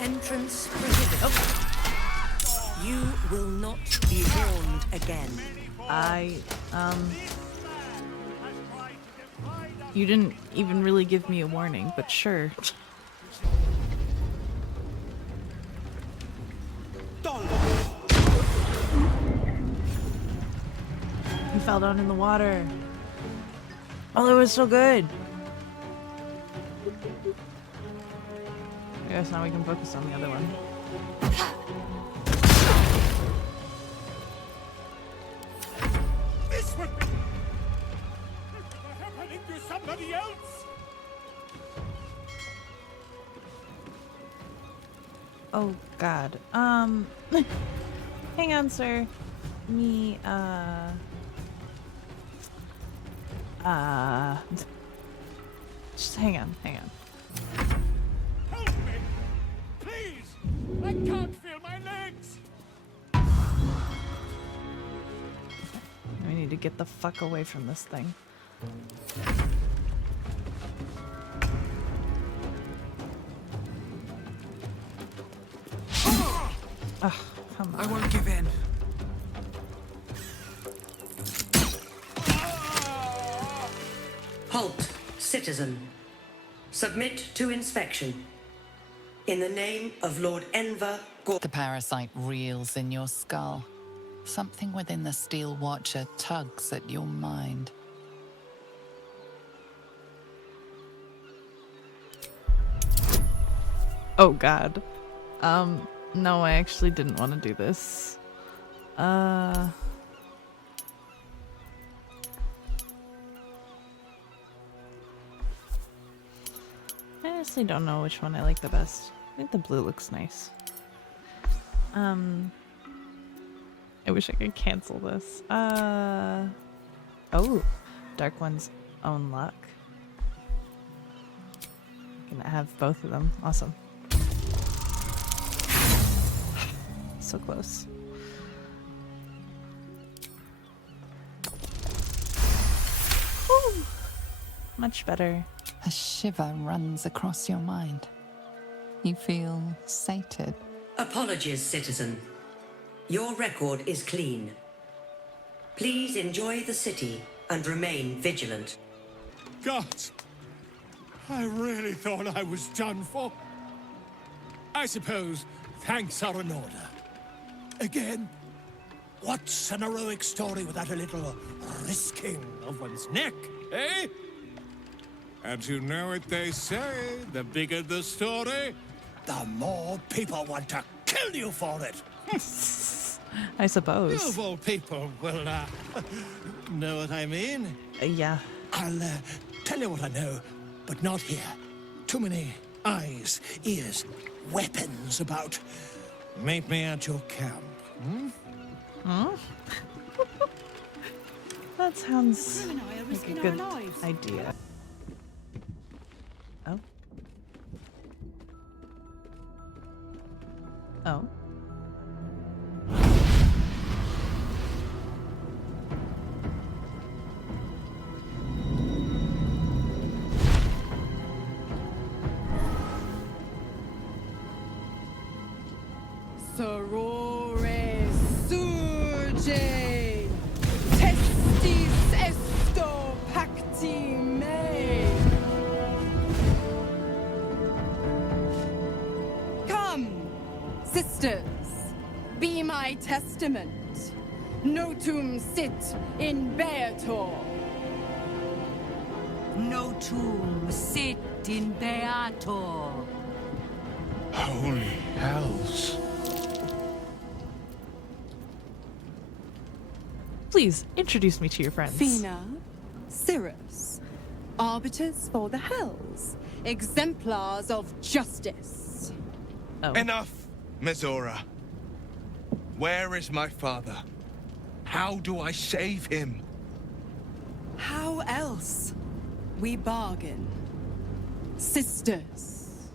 Entrance prohibited. Oh. You will not be warned again. You didn't even really give me a warning, but sure. He fell down in the water. Oh, it was so good. I guess now we can focus on the other one. This would be happening to somebody else. Oh God. Hang on, sir. Just hang on. Help me! Please! I can't feel my legs! We need to get the fuck away from this thing. Oh, come on. I won't give in. Halt, citizen. Submit to inspection. In the name of Lord Enver The parasite reels in your skull. Something within the Steel Watcher tugs at your mind. Oh God. No, I actually didn't want to do this. I honestly don't know which one I like the best. I think the blue looks nice. I wish I could cancel this. Oh, Dark One's own luck. I can have both of them. Awesome. So close. Woo! Much better. A shiver runs across your mind. You feel sated. Apologies, citizen. Your record is clean. Please enjoy the city and remain vigilant. Gods! I really thought I was done for. I suppose thanks are in order. Again, what's an heroic story without a little risking of one's neck, eh? And you know what they say, the bigger the story, the more people want to kill you for it. I suppose. You of all people will, know what I mean? Yeah. I'll, tell you what I know, but not here. Too many eyes, ears, weapons about. Meet me at your camp. Huh? That sounds like a good idea. Oh. Oh. Sorore surge, testis esto pacti me. Come, sisters, be my testament. Notum sit in beator. Notum sit in beator. Holy hells. Please introduce me to your friends. Fina, Cirrus, arbiters for the hells, exemplars of justice. Oh. Enough, Mizora. Where is my father? How do I save him? How else? We bargain. Sisters.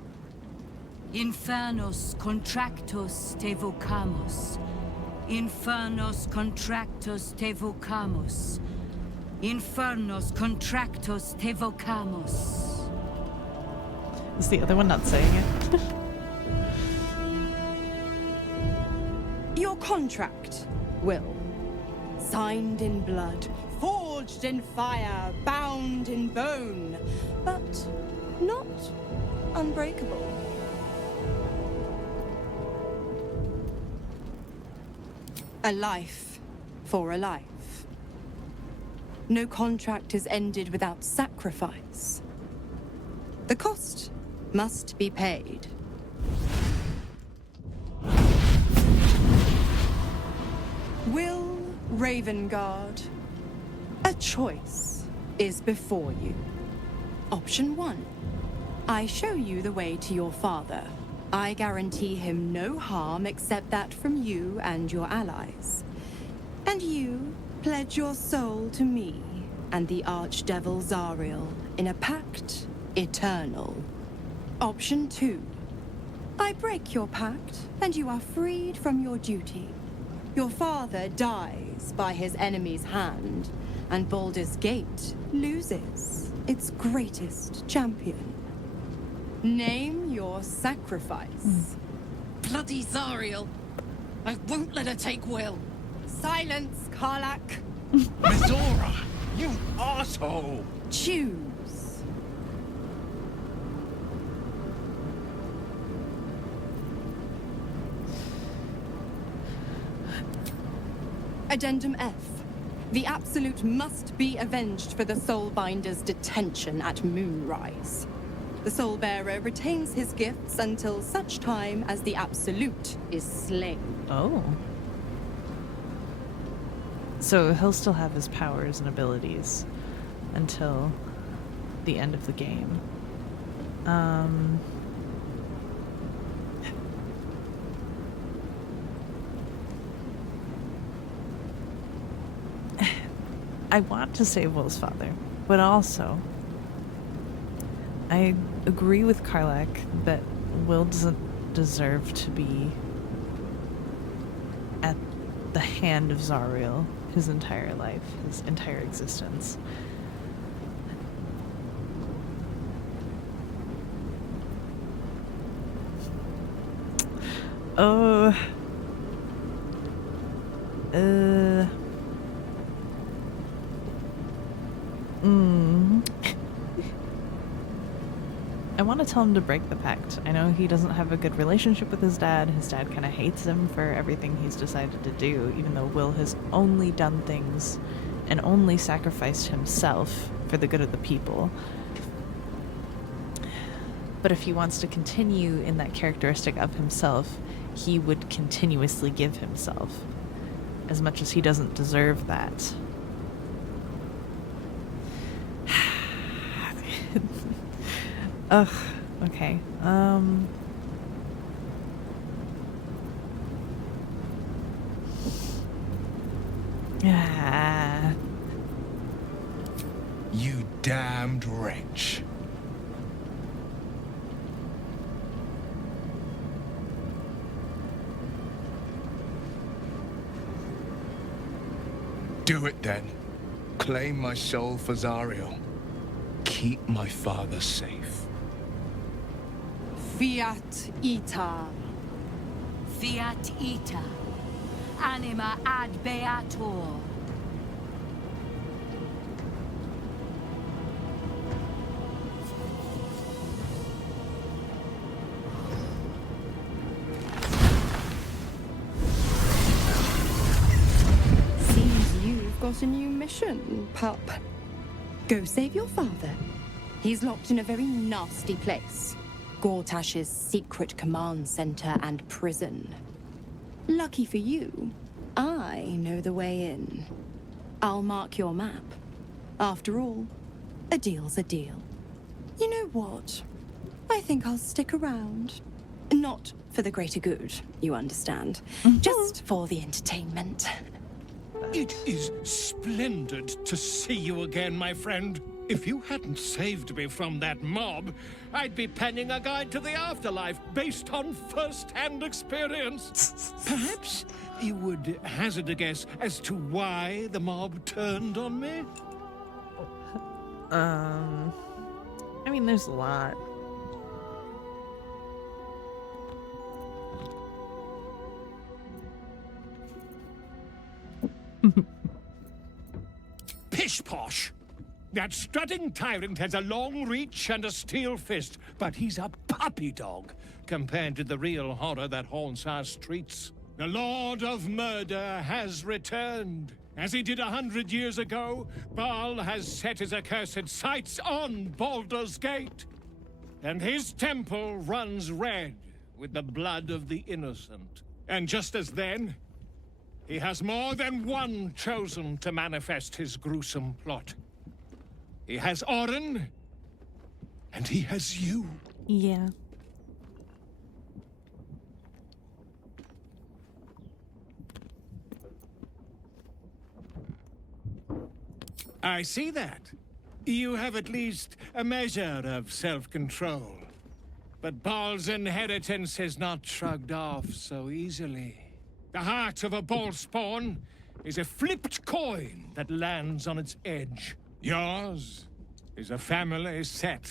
Infernos contractus te vocamus. Infernos contractus te vocamus. Infernos contractus te vocamus. Is the other one not saying it? your contract, Will. Signed in blood, forged in fire, bound in bone, but not unbreakable. A life for a life. No contract is ended without sacrifice. The cost must be paid. Will Ravengard, a choice is before you. Option 1. I show you the way to your father. I guarantee him no harm except that from you and your allies. And you pledge your soul to me and the Archdevil Zariel in a pact eternal. Option 2. I break your pact and you are freed from your duty. Your father dies by his enemy's hand, and Baldur's Gate loses its greatest champion. Name your sacrifice. Bloody Zariel! I won't let her take Will. Silence, Karlak. Mizora, you asshole! Choose. Addendum F. The Absolute must be avenged for the Soulbinder's detention at Moonrise. The Soulbearer retains his gifts until such time as the Absolute is slain. Oh. So he'll still have his powers and abilities until the end of the game. I want to save Will's father, but also I agree with Karlak that Will doesn't deserve to be at the hand of Zariel his entire life, his entire existence. Oh. I want to tell him to break the pact. I know he doesn't have a good relationship with his dad. His dad kind of hates him for everything he's decided to do, even though Will has only done things and only sacrificed himself for the good of the people. But if he wants to continue in that characteristic of himself, he would continuously give himself, as much as he doesn't deserve that. Ugh, okay. You damned wretch. Do it then. Claim my soul for Zariel. Keep my father safe. Fiat Ita. Fiat ita. Anima ad beator. Seems you've got a new mission, pup. Go save your father. He's locked in a very nasty place. Gortash's secret command center and prison. Lucky for you, I know the way in. I'll mark your map. After all, a deal's a deal. You know what? I think I'll stick around. Not for the greater good, you understand. Just for the entertainment. It is splendid to see you again, my friend. If you hadn't saved me from that mob, I'd be penning a guide to the afterlife based on first-hand experience. Perhaps you would hazard a guess as to why the mob turned on me? I mean, there's a lot. Pish posh! That strutting tyrant has a long reach and a steel fist, but he's a puppy dog compared to the real horror that haunts our streets. The Lord of Murder has returned. As he did 100 years ago, Baal has set his accursed sights on Baldur's Gate. And his temple runs red with the blood of the innocent. And just as then, he has more than one chosen to manifest his gruesome plot. He has Orin, and he has you. Yeah. I see that. You have at least a measure of self-control. But Baal's inheritance is not shrugged off so easily. The heart of a Baal spawn is a flipped coin that lands on its edge. Yours is a family set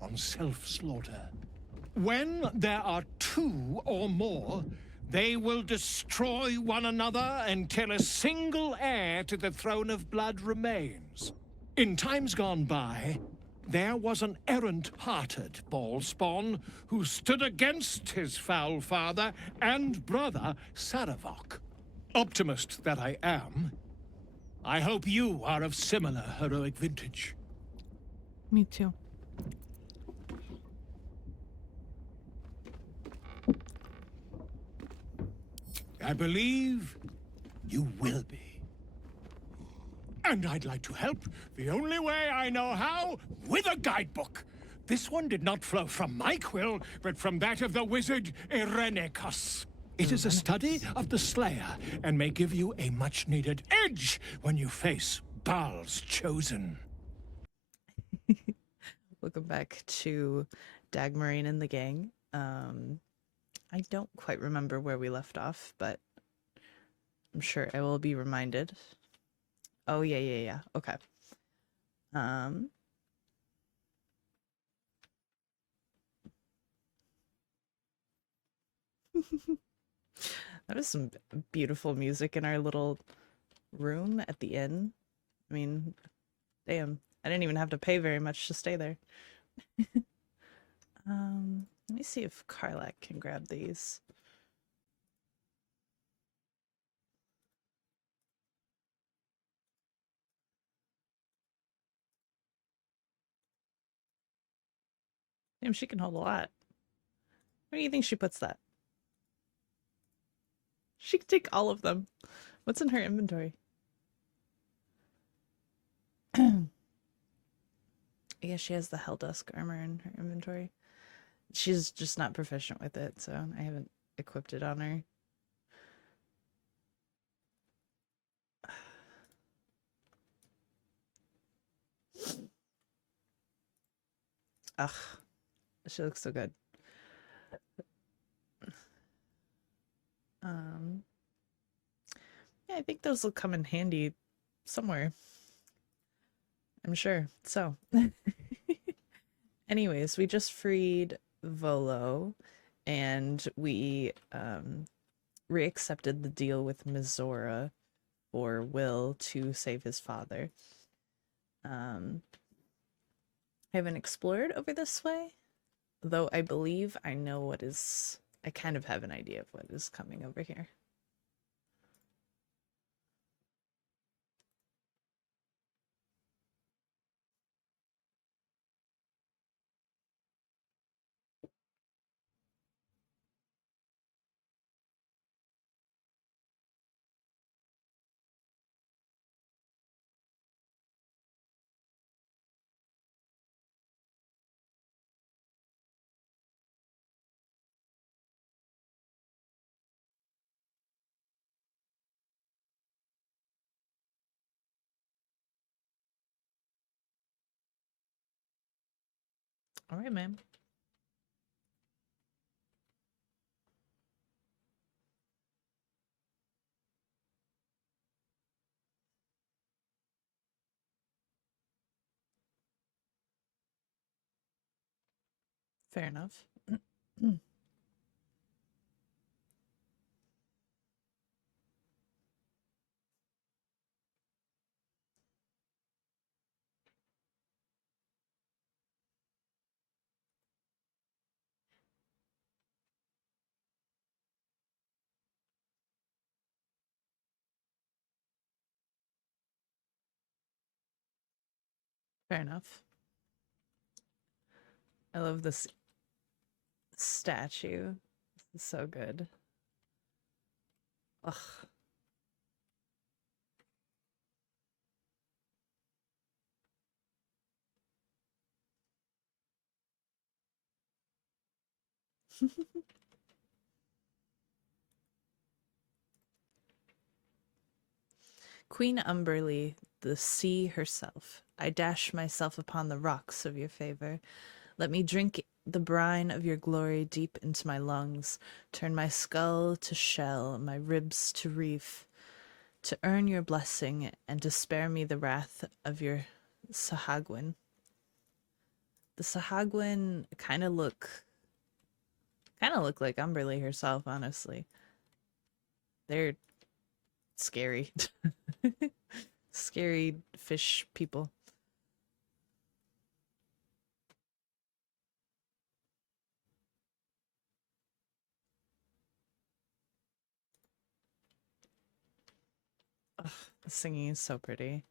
on self-slaughter. When there are two or more, they will destroy one another until a single heir to the throne of blood remains. In times gone by, there was an errant-hearted Baal spawn who stood against his foul father and brother, Saravok. Optimist that I am, I hope you are of similar heroic vintage. Me too. I believe you will be. And I'd like to help the only way I know how, with a guidebook. This one did not flow from my quill, but from that of the wizard Irenicus. It is a study of the Slayer, and may give you a much-needed edge when you face Baal's chosen. Welcome back to Dagmorraine and the gang. I don't quite remember where we left off, but I'm sure I will be reminded. Oh, yeah. Okay. That was some beautiful music in our little room at the inn. I mean, damn, I didn't even have to pay very much to stay there. Let me see if Karlak can grab these. Damn, she can hold a lot. Where do you think she puts that? She can take all of them. What's in her inventory? I guess she has the Helldusk armor in her inventory. She's just not proficient with it, so I haven't equipped it on her. Ugh, she looks so good. Yeah, I think those will come in handy somewhere. I'm sure. So, anyways, we just freed Volo, and we reaccepted the deal with Mizora for Will to save his father. I haven't explored over this way, though I believe I know what is... I kind of have an idea of what is coming over here. All right, ma'am. Fair enough. Fair enough. I love this statue. It's so good. Ugh. Queen Umberly, the sea herself, I dash myself upon the rocks of your favor. Let me drink the brine of your glory deep into my lungs, turn my skull to shell, my ribs to reef, to earn your blessing and to spare me the wrath of your Sahagwin. The Sahagwin kind of look like Umberly herself, honestly. They're scary. Scary fish people. Ugh, the singing is so pretty.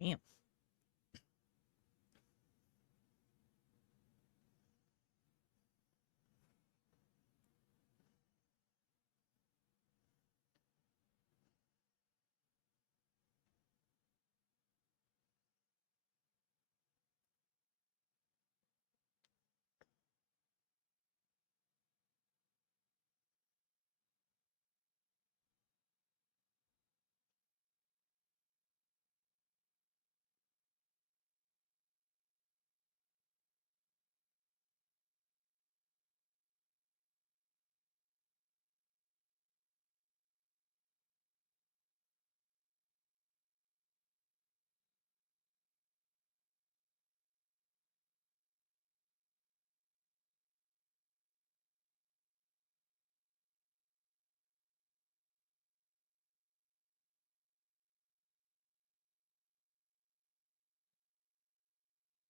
Damn.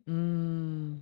Mm.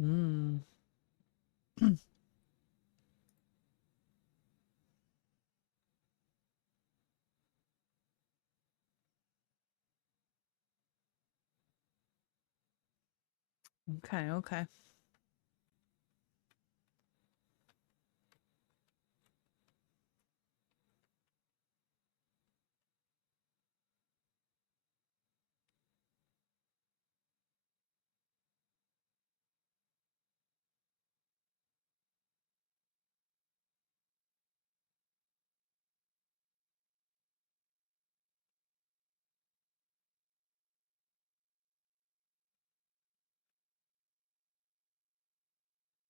Mm. Okay, okay.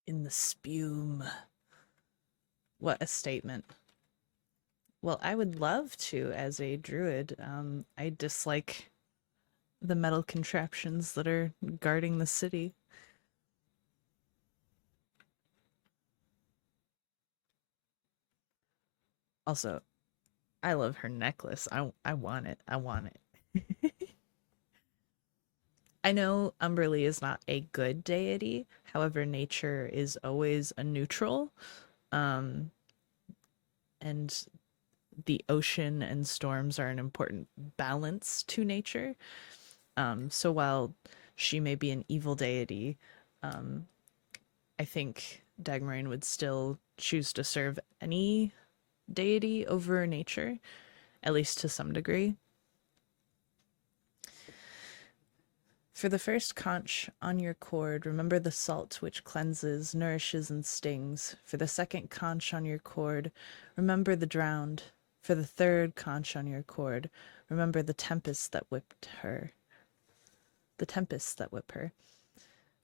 In the spume. What a statement. Well, I would love to as a druid. I dislike the metal contraptions that are guarding the city. Also, I love her necklace. I want it. I want it. I know Umberlee is not a good deity. However, nature is always a neutral. Um, and the ocean and storms are an important balance to nature. So while she may be an evil deity, um, I think Dagmorraine would still choose to serve any deity over nature, at least to some degree. For the first conch on your cord, remember the salt which cleanses, nourishes, and stings. For the second conch on your cord, remember the drowned. For the third conch on your cord, remember the tempest that whipped her. The tempests that whip her.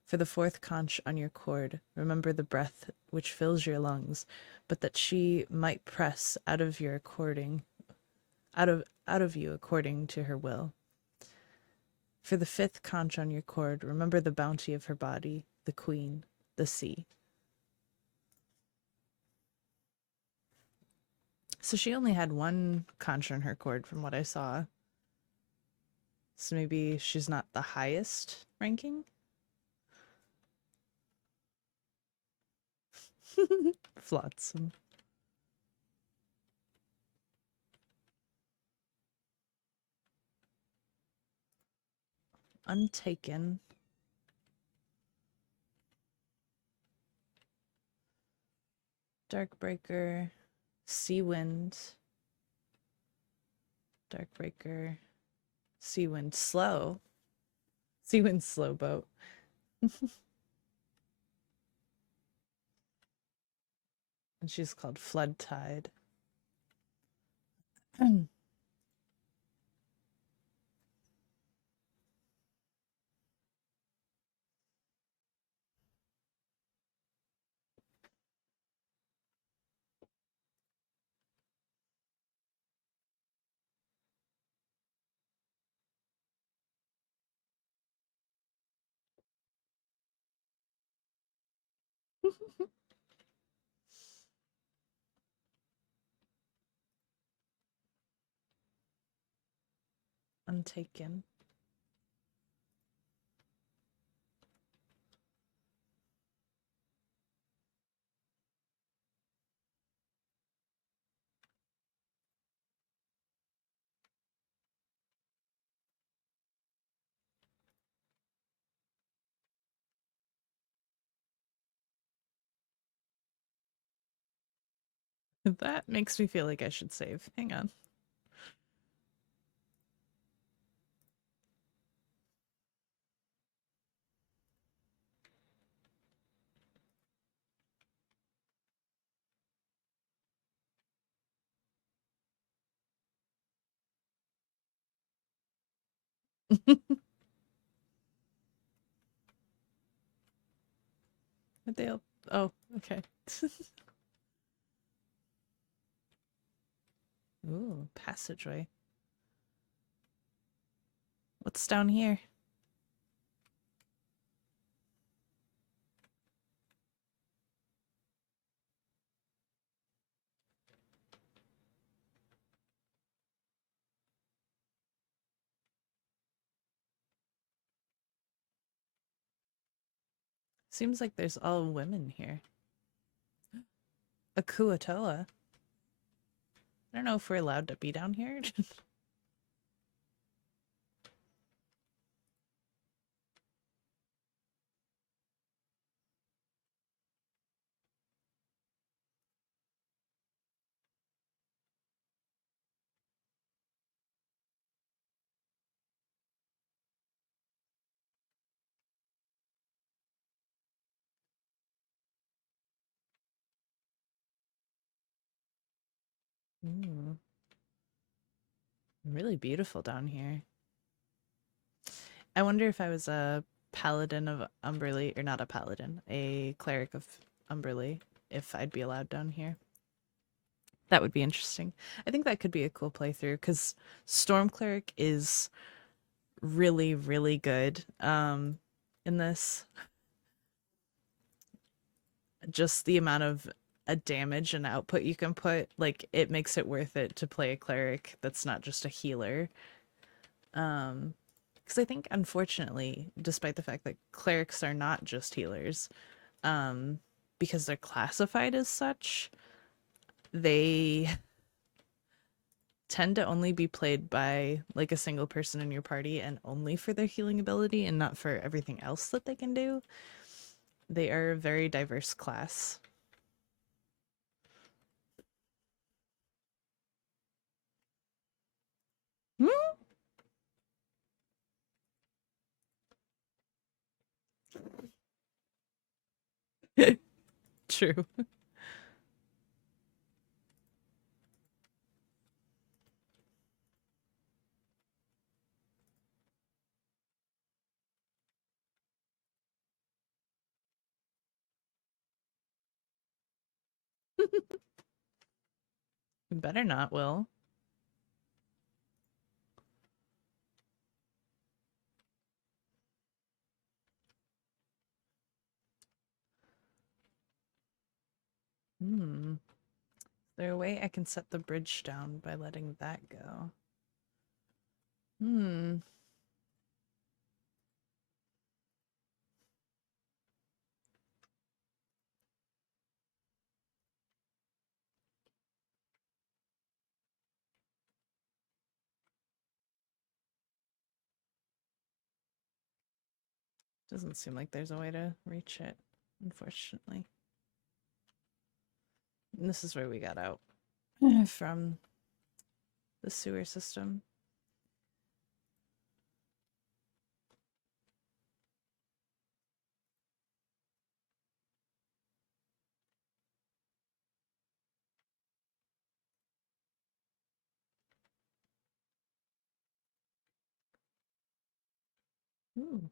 For the fourth conch on your cord, remember the breath which fills your lungs, but that she might press out of you according to her will. For the fifth conch on your cord, remember the bounty of her body, the queen, the sea. So she only had one conch on her cord from what I saw. So maybe she's not the highest ranking? Flotsam. Untaken. Darkbreaker. Sea Wind. Darkbreaker. Sea Wind Slow. Sea Wind Slow Boat. And she's called Flood Tide. Untaken. That makes me feel like I should save. Hang on. But they'll. Oh, okay. Ooh, passageway. What's down here? Seems like there's all women here. A Kuatoa. I don't know if we're allowed to be down here. Ooh, really beautiful down here. I wonder if I was a paladin of Umberlee, or not a paladin, a cleric of Umberlee, if I'd be allowed down here. That would be interesting. I think that could be a cool playthrough because Storm Cleric is really, really good in this. Just the amount of a damage and output you can put, like, it makes it worth it to play a cleric that's not just a healer. Because I think, unfortunately, despite the fact that clerics are not just healers, because they're classified as such, they tend to only be played by like a single person in your party and only for their healing ability and not for everything else that they can do. They are a very diverse class. True. Better not, Will. Hmm. Is there a way I can set the bridge down by letting that go? Hmm. Doesn't seem like there's a way to reach it, unfortunately. And this is where we got out from the sewer system. Ooh.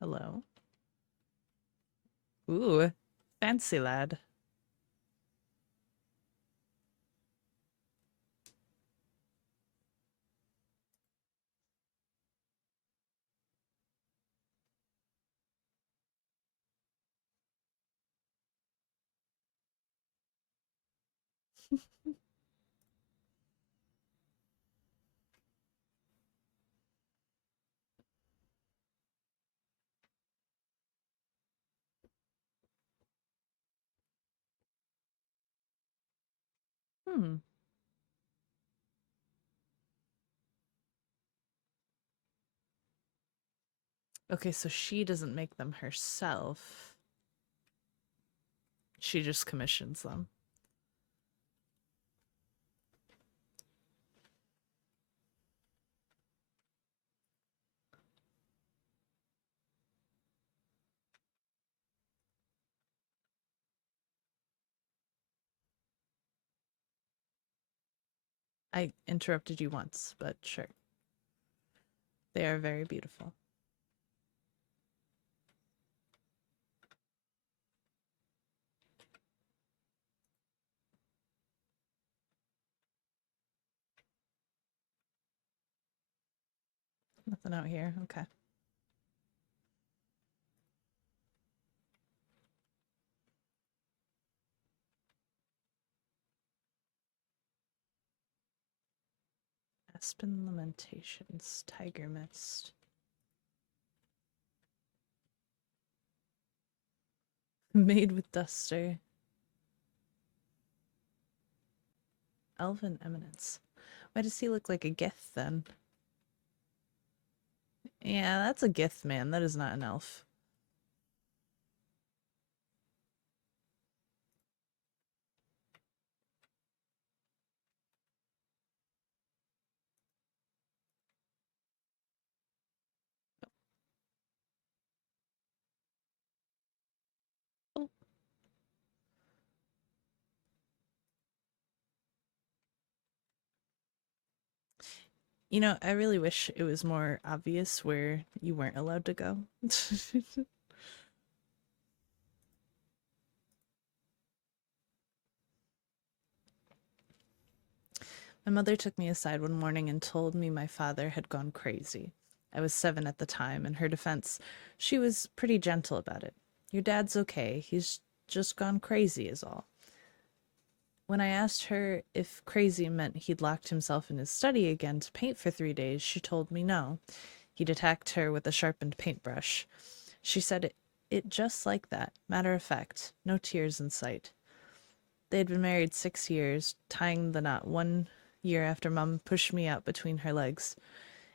Hello. Ooh. Fancy lad. Hmm. Okay, so she doesn't make them herself. She just commissions them. I interrupted you once, but sure. They are very beautiful. Nothing out here. Okay. Aspen Lamentations, Tiger Mist. Made with Duster. Elven Eminence. Why does he look like a Gith then? Yeah, that's a Gith, man. That is not an elf. Oh. You know, I really wish it was more obvious where you weren't allowed to go. My mother took me aside one morning and told me my father had gone crazy. I was 7 at the time. In her defense, she was pretty gentle about it. Your dad's okay. He's just gone crazy, is all. When I asked her if crazy meant he'd locked himself in his study again to paint for 3 days, she told me no. He'd attacked her with a sharpened paintbrush. She said it just like that, matter of fact, no tears in sight. They had been married 6 years, tying the knot 1 year after Mum pushed me out between her legs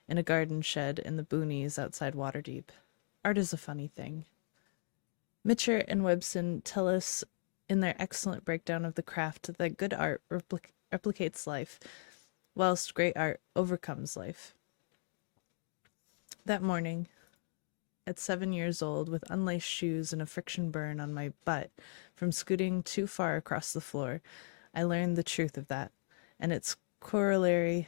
in a garden shed in the boonies outside Waterdeep. Art is a funny thing. Mitchell and Webson tell us in their excellent breakdown of the craft that good art replicates life, whilst great art overcomes life. That morning, at 7 years old, with unlaced shoes and a friction burn on my butt from scooting too far across the floor, I learned the truth of that, and its corollary,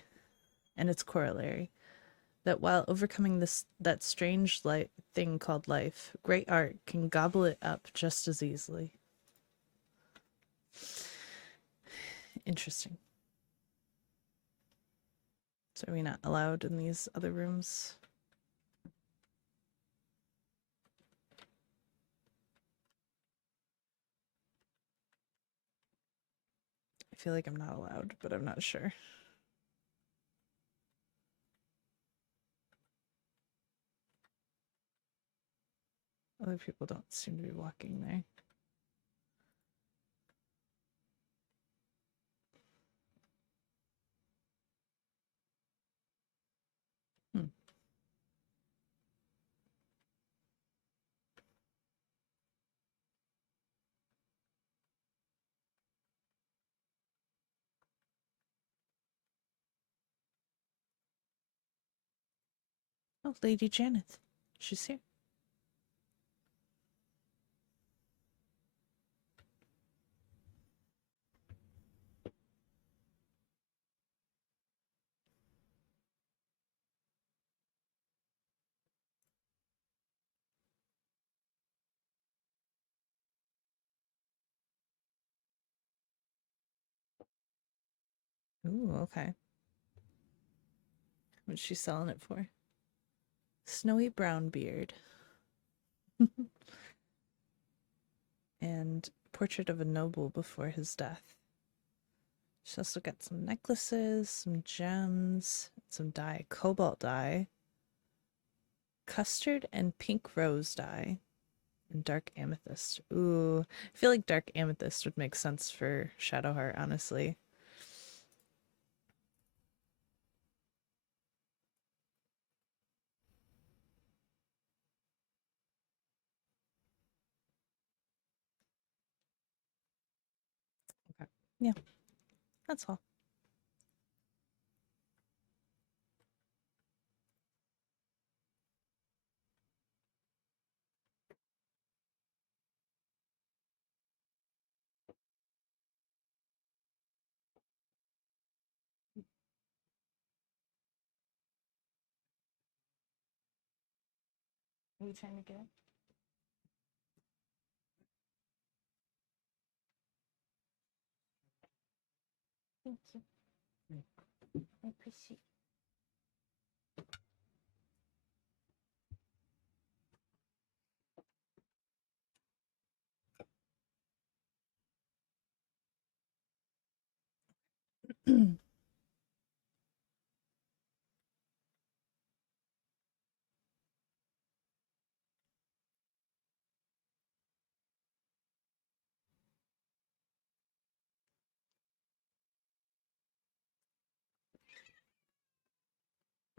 that while overcoming that strange thing called life, great art can gobble it up just as easily. Interesting. So are we not allowed in these other rooms? I feel like I'm not allowed, but I'm not sure. Other people don't seem to be walking there. Hmm. Oh, Lady Janet. She's here. Ooh, okay. What's she selling it for? Snowy brown beard. And portrait of a noble before his death. She's also got some necklaces, some gems, some dye, cobalt dye, custard and pink rose dye, and dark amethyst. Ooh, I feel like dark amethyst would make sense for Shadowheart, honestly. Okay. Yeah, that's all. Are you trying to get it? Thank you. I appreciate it.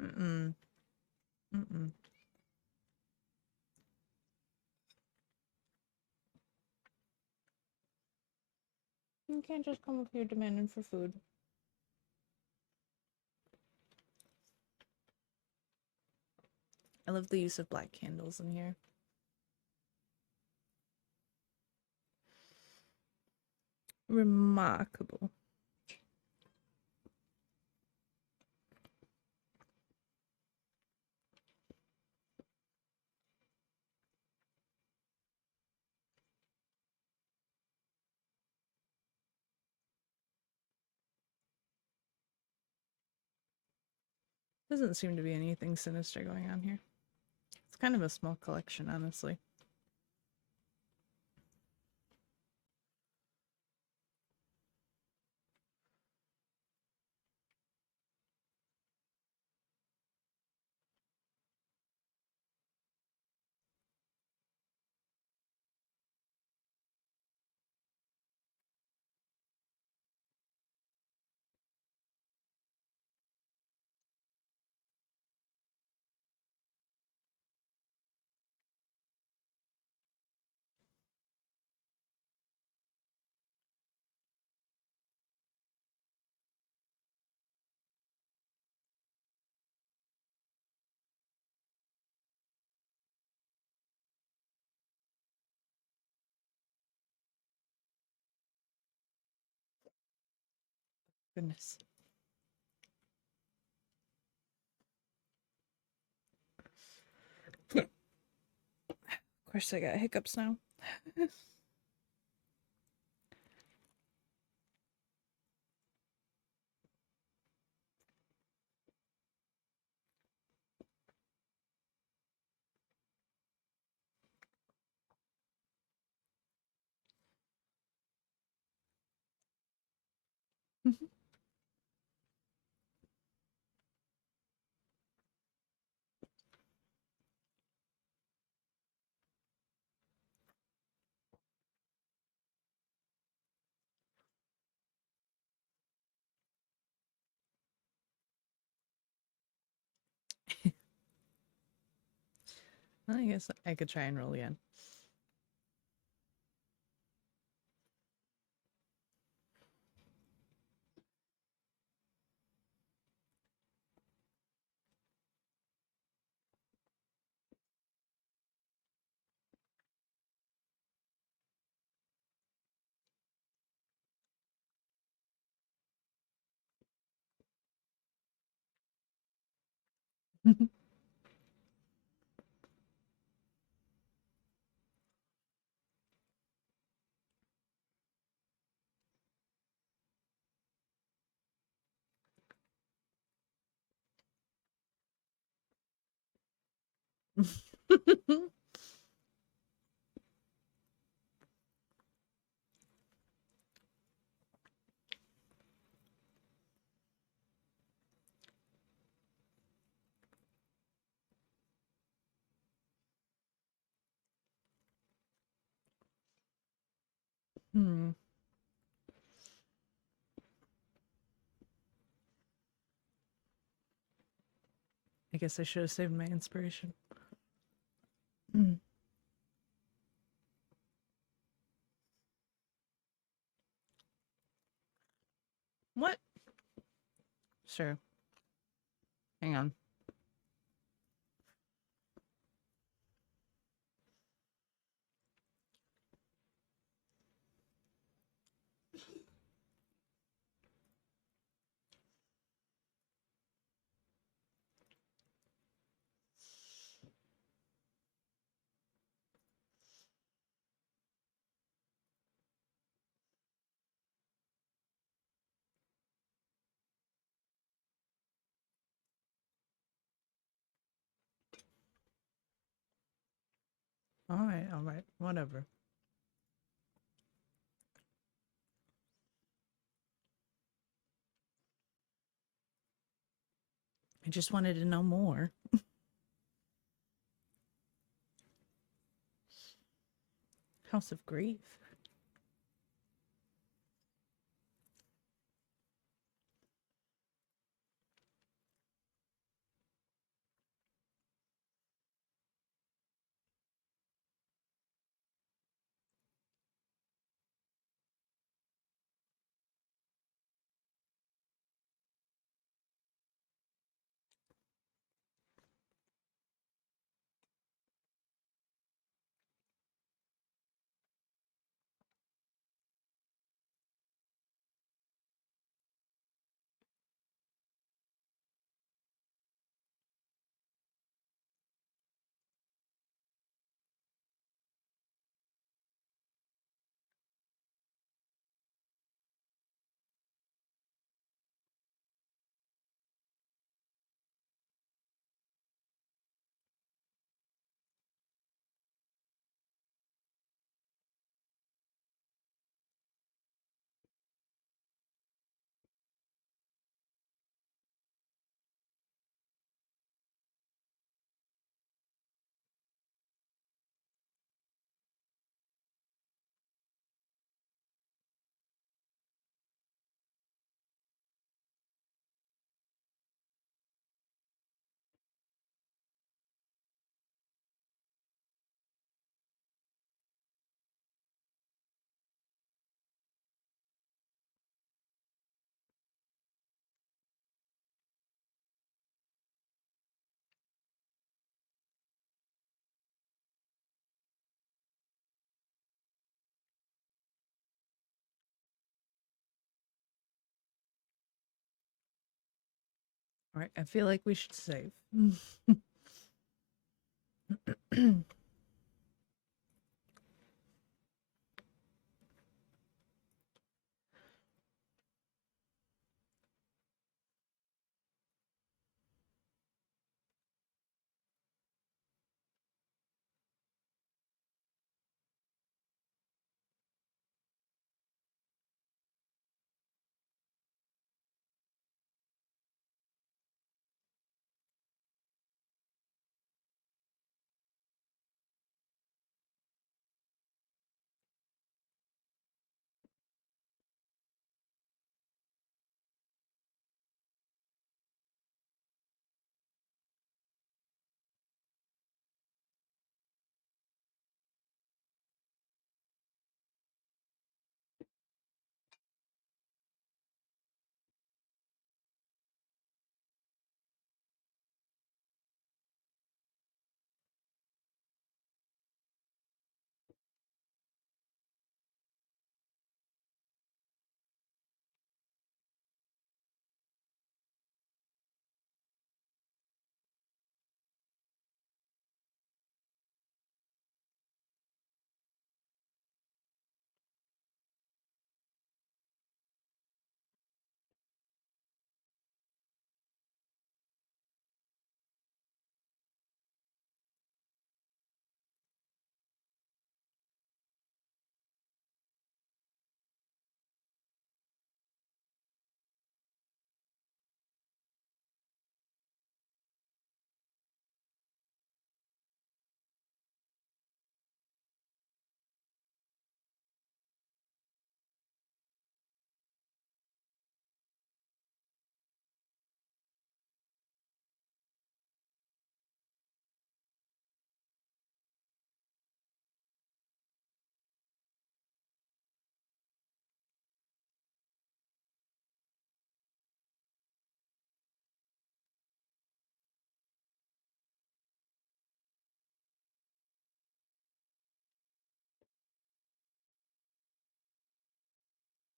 Mm-mm. Mm-mm. You can't just come up here demanding for food. I love the use of black candles in here. Remarkable. Doesn't seem to be anything sinister going on here. It's kind of a small collection, honestly. Goodness. Of course, I got hiccups now. Well, I guess I could try and roll again. Hmm. I guess I should have saved my inspiration. Hmm. What? Sure. Hang on. All right, whatever. I just wanted to know more. House of Grief. All right, I feel like we should save.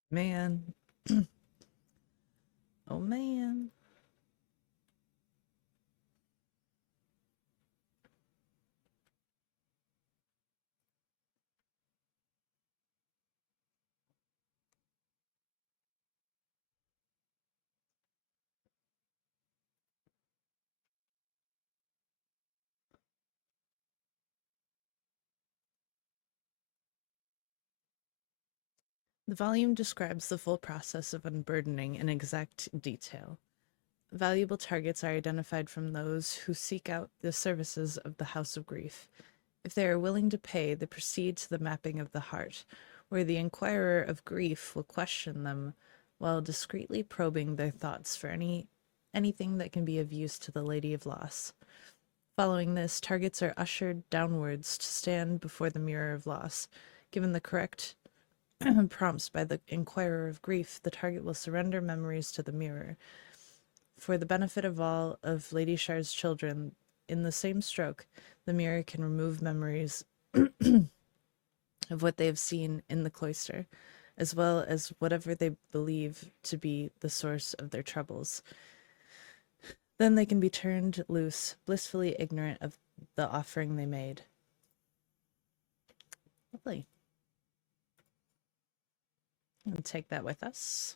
Man. Oh man. The volume describes the full process of unburdening in exact detail. Valuable targets are identified from those who seek out the services of the House of Grief. If they are willing to pay, they proceed to the mapping of the heart, where the inquirer of grief will question them while discreetly probing their thoughts for anything that can be of use to the Lady of Loss. Following this, targets are ushered downwards to stand before the Mirror of Loss. Given the correct prompts by the inquirer of grief, the target will surrender memories to the mirror. For the benefit of all of Lady Shard's children, in the same stroke, the mirror can remove memories of what they have seen in the cloister, as well as whatever they believe to be the source of their troubles. Then they can be turned loose, blissfully ignorant of the offering they made. Lovely. And take that with us.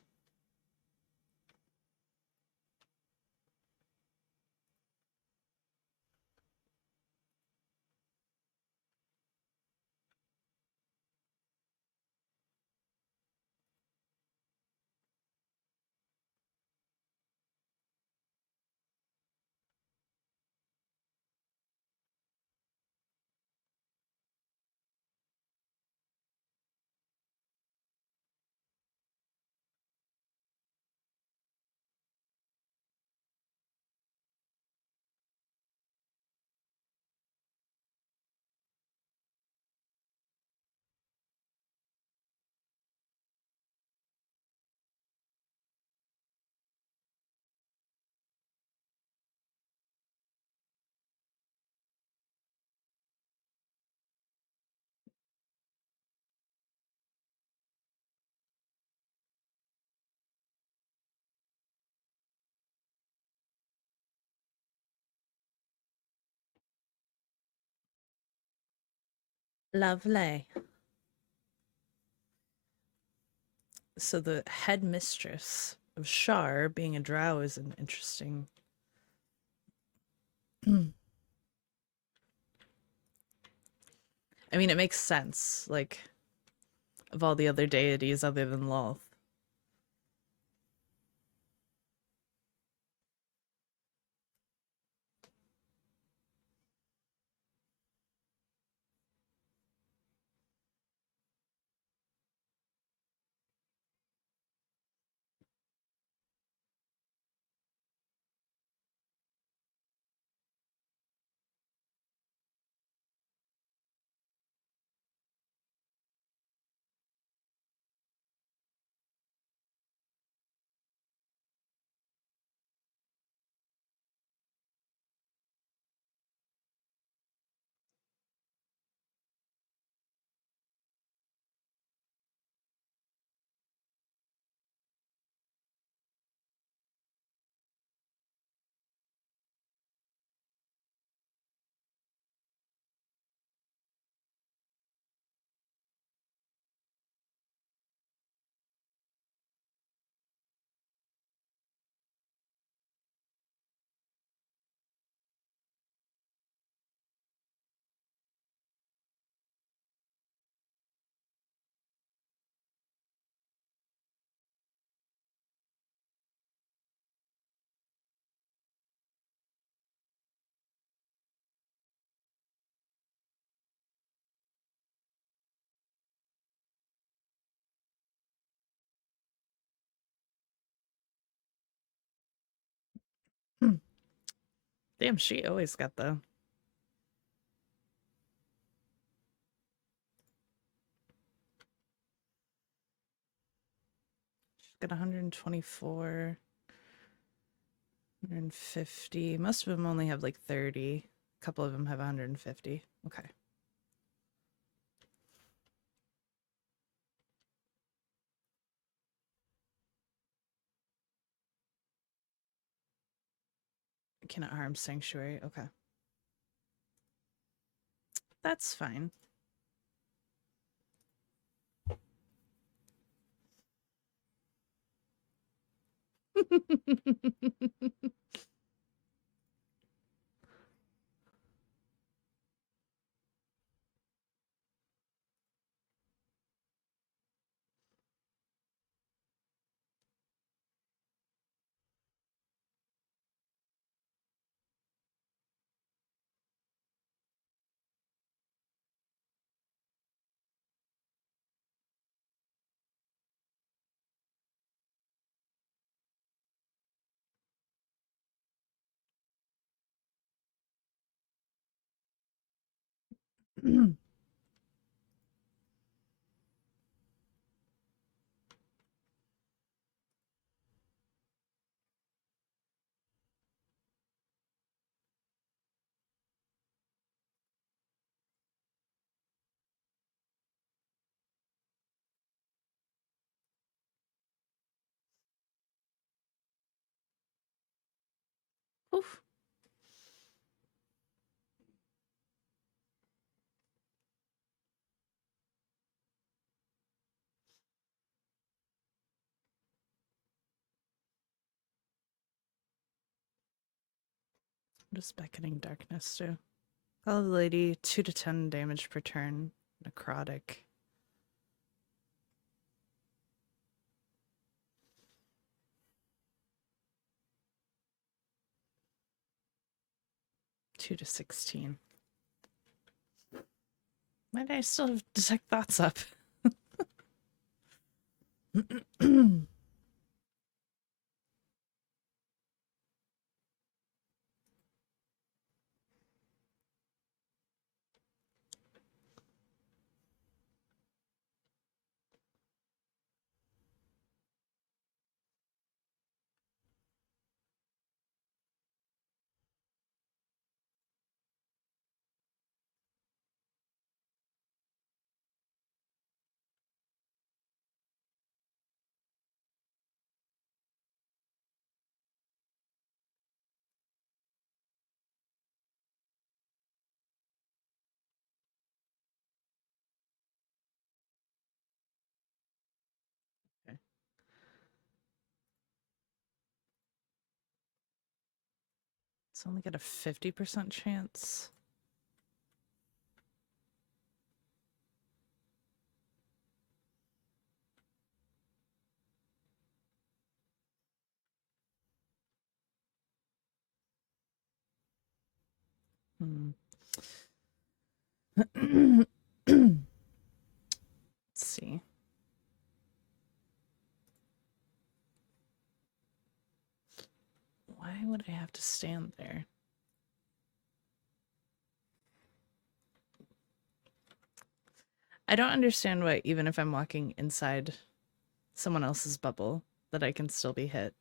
Lovely. So the headmistress of Shar being a drow is an interesting. I mean, it makes sense, like, of all the other deities other than Lolth. Damn, she always got the. She's got 124, 150. Most of them only have like 30. A couple of them have 150. Okay. Cannot harm sanctuary. Okay. That's fine. Oof. Just beckoning darkness too. Call of the Lady, 2 to 10 damage per turn. Necrotic. Two to 16. Why do I still have detect thoughts up? It's only got a 50% chance. Let's see. Why would I have to stand there? I don't understand why, even if I'm walking inside someone else's bubble, that I can still be hit.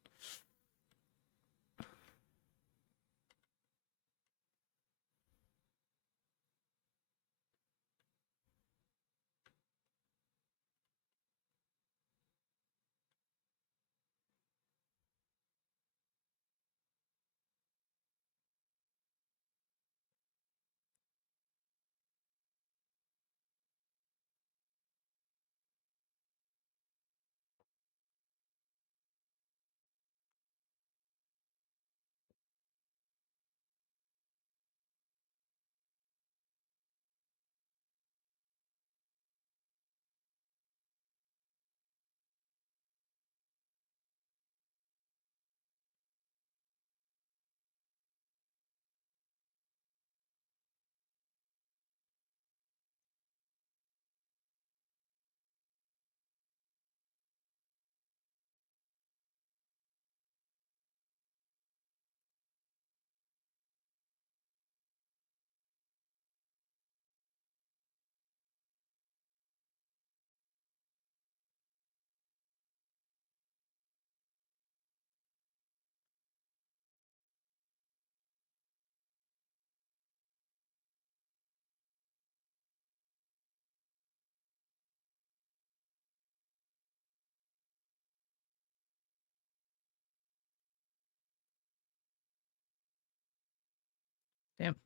Damn.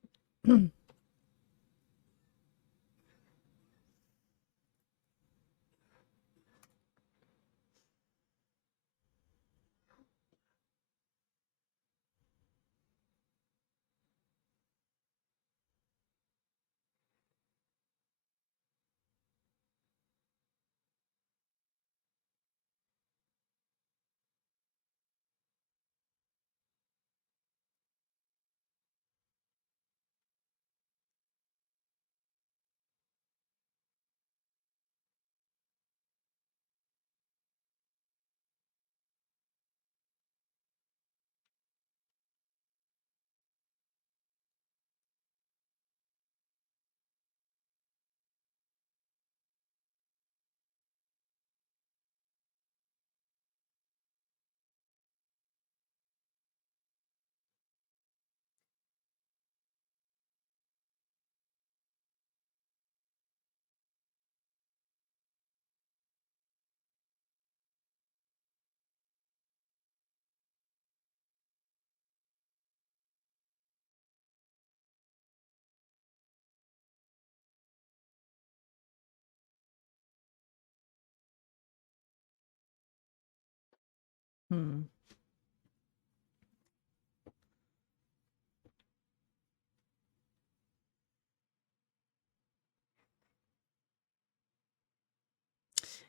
Hmm.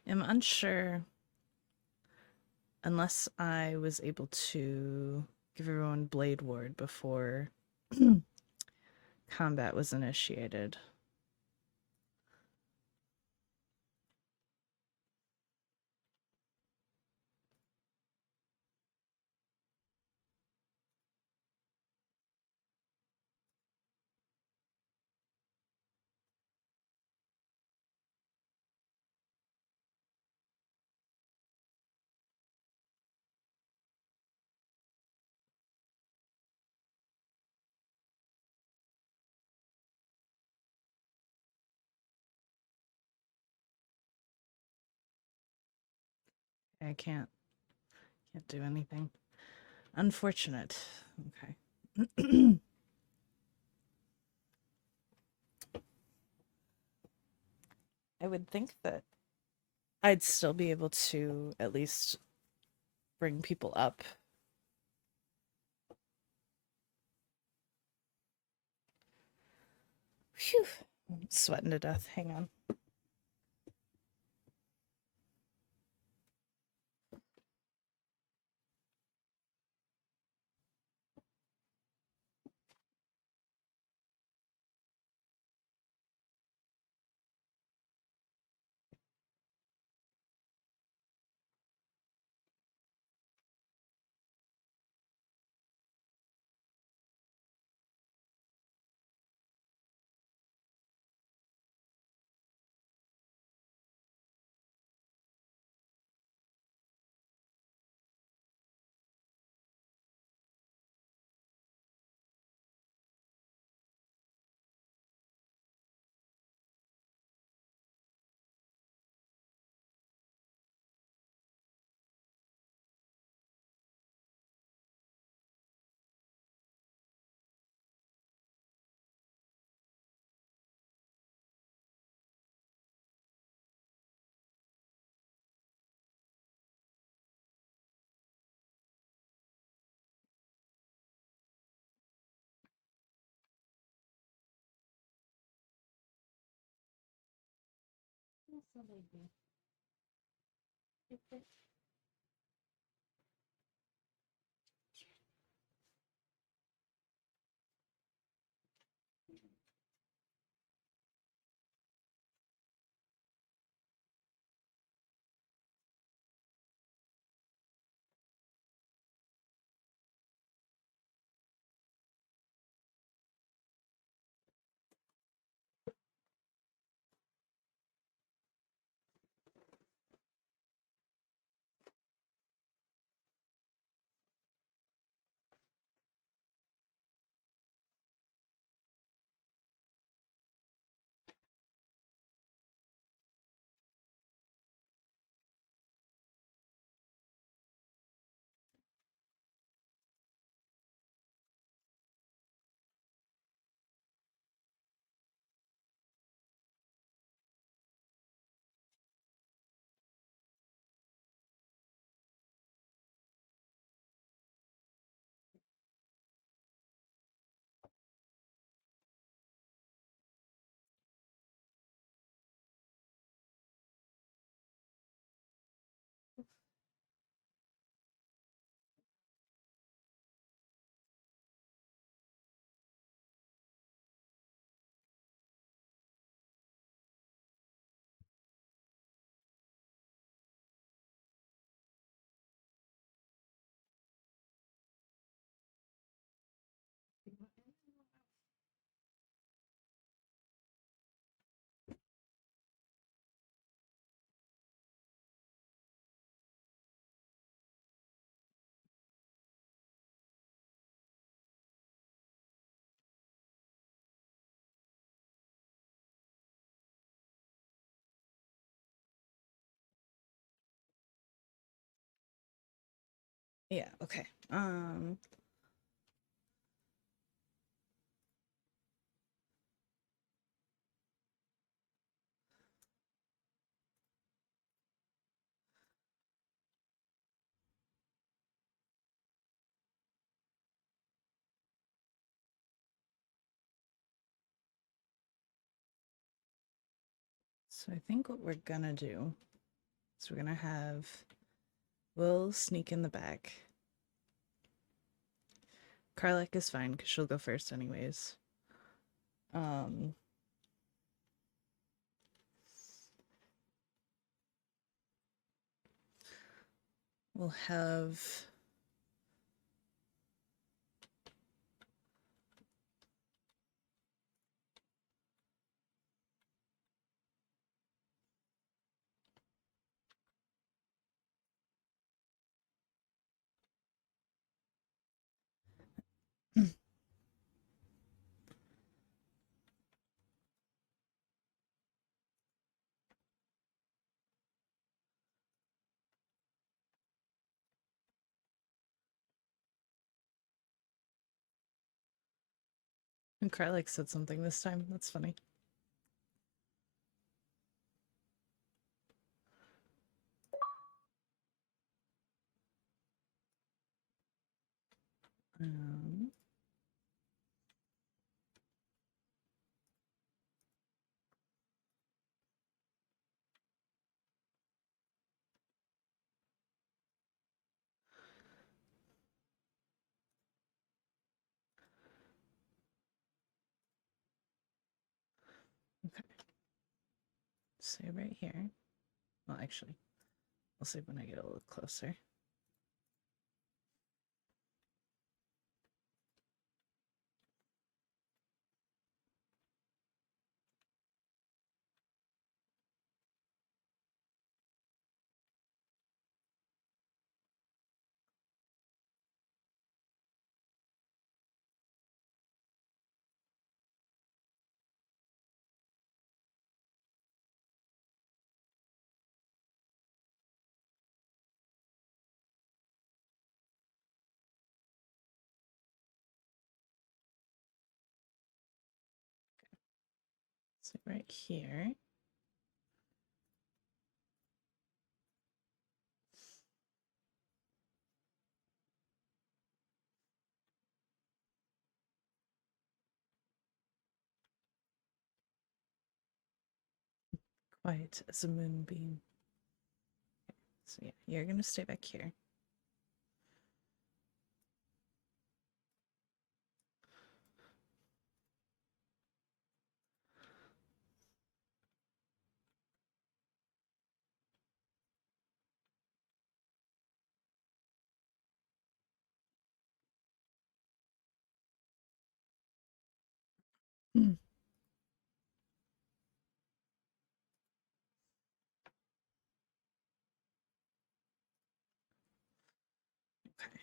I'm unsure unless I was able to give everyone Blade Ward before combat was initiated. I can't do anything. Unfortunate. Okay. I would think that I'd still be able to at least bring people up. Phew. I'm sweating to death. Hang on. Yeah, okay. So I think what we're gonna do is we're gonna have Will sneak in the back. Karlak is fine because she'll go first anyways. Um, we'll have and Karlak said something this time. That's funny. Um, So right here. Well, actually, I'll see when I get a little closer. So right here. Quiet as a moonbeam. So yeah, you're gonna stay back here. Mm. Okay.